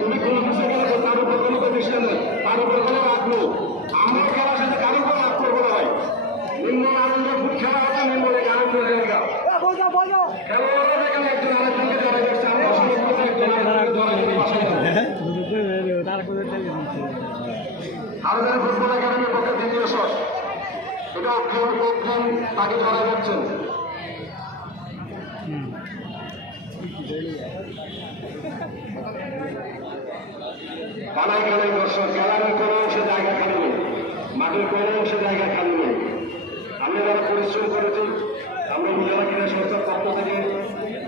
তুমি কোনো কিছু বলেছো তার উপর কোনো কমিশন নেই, তার উপর কোনো রাগ নেই। আমরা খেলার সাথে কারো উপর রাগ করবো না ভাই। নিম্ন আনন্দ ফুট খেলা হচ্ছে নিম্ন আনন্দ জায়গা খেলোয়াড়রা দেখেন একজন আরেকজনকে জড়াই দিচ্ছে, আমরা সমস্ত একজন আরেকজনকে জড়াই দিয়ে পাশে আরো ফুটবল একাডেমির পক্ষে দ্বিতীয় শট, এটা অগ্রিম তাকে জড়াই যাচ্ছেন। কানায় কানায় দর্শক, খেলার কোনো অংশে জায়গা খালি নেই, মাঠের কোনো অংশে জায়গা খালি নেই। আমরা যারা পরিশ্রম করেছি, আমরা উপজেলা ক্রীড়া সংস্থার পক্ষ থেকে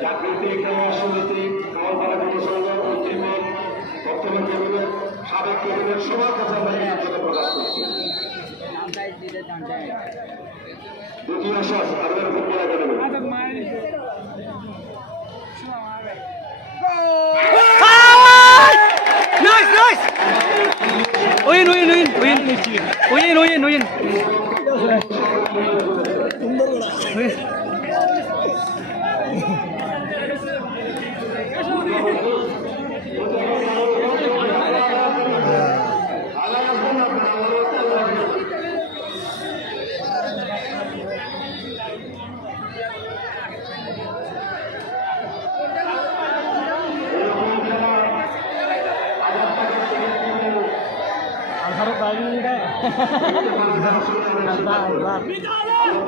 জাগৃতি, খেলোয়াড় সমিতি, কামালপাড়া যুব সংঘ, উজ্জীবন, বর্তমান ক্যাবিনেট, সাবেক ক্যাবিনেট সবার কাছে আমরা কৃতজ্ঞতা প্রকাশ করছি। দ্বিতীয় শট আমাদের football academy. Nice, nice. Win, win, win, win, win, win, win.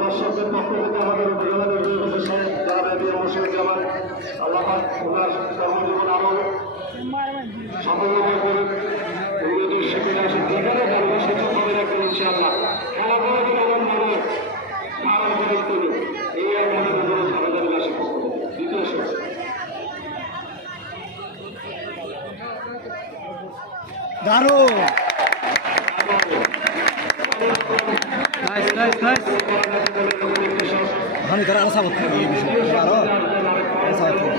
দর্শকদের পক্ষ থেকে আমাদের উপজেলা নির্বাচী সাহেব যারা মুর্শিদুজ্জামান, আল্লাহ ওনার কর্মজীবন আরো সফলময় করুন, উন্নতির শিবিরে আসেন, যেখানে যাবেন সুযোগ হবে রাখবেন ইনশাআল্লাহ। খেলাধুলা বিনোদন মানে পারম্পরিক তৈরি, এই আমাদের উপজেলা সমাজের আসে পক্ষ থেকে। দ্বিতীয় শট দারুণ। Nice, nice, nice. আমি তারা আরো সাপোর্ট করি এই বিষয়ে আরো সাপোর্ট করি।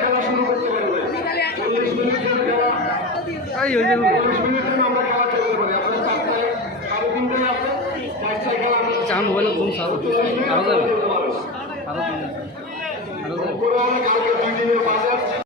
খেলা শুরু করতে পারবে, 40 মিনিট খেলা, 40 মিনিটের আমরা খেলা খেলতে পারি। আপনারা 4টায় 3:30 আছে, 4টায় খেলা চান মোবাইল কোন সাপোর্ট আরো যাবে